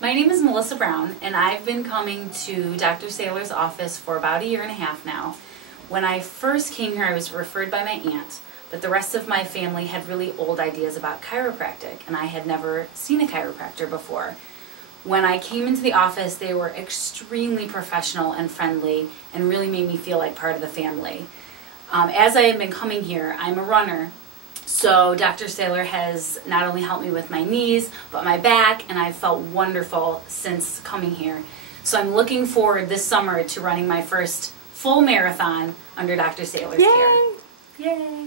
My name is Melissa Brown, and I've been coming to Dr. Saylor's office for about 1.5 years now. When I first came here, I was referred by my aunt, but the rest of my family had really old ideas about chiropractic, and I had never seen a chiropractor before. When I came into the office, they were extremely professional and friendly and really made me feel like part of the family. As I have been coming here, I'm a runner, so Dr. Saylor has not only helped me with my knees, but my back, and I've felt wonderful since coming here. So I'm looking forward this summer to running my first full marathon under Dr. Saylor's care. Yay!